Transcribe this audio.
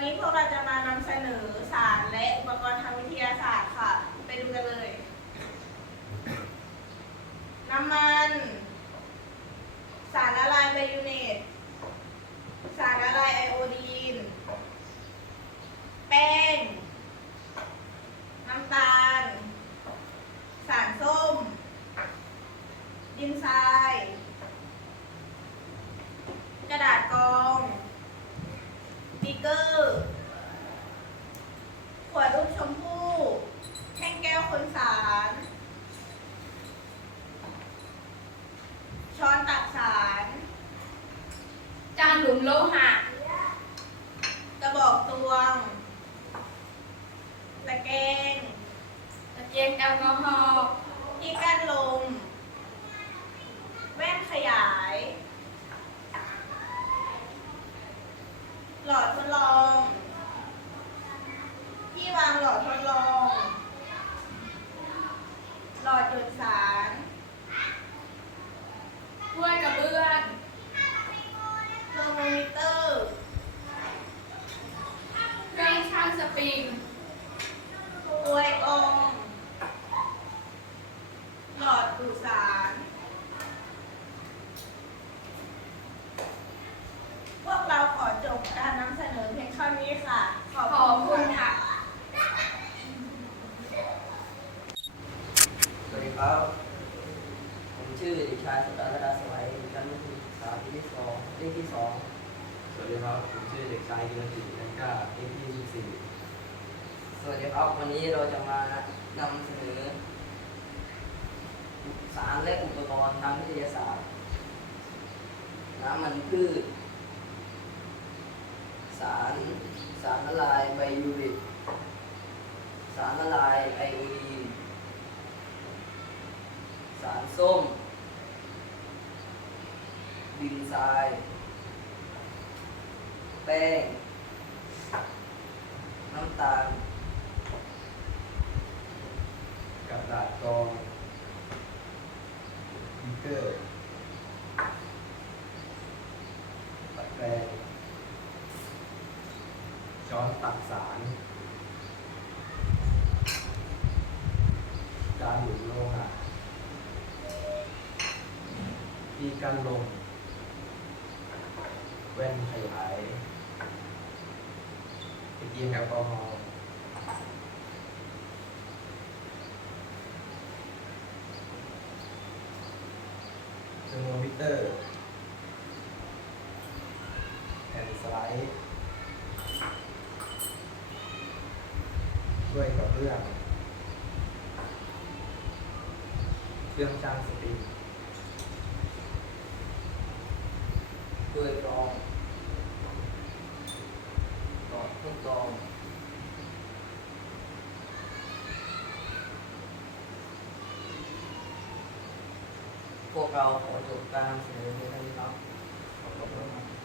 วันนี้พวกเราจะมานำเสนอสารและอุปกรณ์ทางวิทยาศาสตร์ค่ะ ไปดูกันเลย น้ำมัน สารละลายไบยูเนต สารละลายไอโอดีน แป้ง น้ำตาล สารส้ม ดินทราย กระดาษกรองบีเกอร์ ขวดรูปชมพู่แท่งแก้วคนสาร ช้อนตักสาร จานห ลุมโลหะ กระบอกตวง ตะแกรงตะเกียงแอลกอฮอล์ที่กั้นลม แว่นขยาย หลอดทดลอง ที่วางหลอดทดลอง หลอดหยดสาร ถ้วยกระเบื้อง เทอร์โมมิเตอร์ เครื่องชั่งสปริง กลวยกรอง หลอดดูดสาร พวกเราขอจบ การนำเสนอเพียงเท่านี้ค่ะ ขอบคุณค่ะ สวัสดีครับ ผมชื่อเด็กชายสุดาดาสวัยอยู่ชั้นมัธยมศึกษาปีที่สองเลขที่สองสวัสดีครับ ผมชื่อเด็กชายกิรตินันก้าเอ็มพีสิบสี่สวัสดีครับ วันนี้เราจะมานำเสนอสารและอุปกรณ์ทางวิทยาศาสตร์ น้ำมันพืช สารสารละลายไบยูริกสารละลายไอโอดีนสารส้ม ดินทราย แป้ง น้ำตาลกระดาษกรองบีเกอร์ตะแกรงช้อน ตักสารจานหลุมโลหะที่กั้นลมแว่นขยายตะเกียงแอลกอฮอล์เทอร์โมมิเตอร์แผ่นสไลด์ ด้วยกับเรื่องเครื่องช่างสปริด้วยกรองหลอดทดลองพวกเราขอจบการนำเสนอเพียงเท่านี้ครับขอบคุณครับ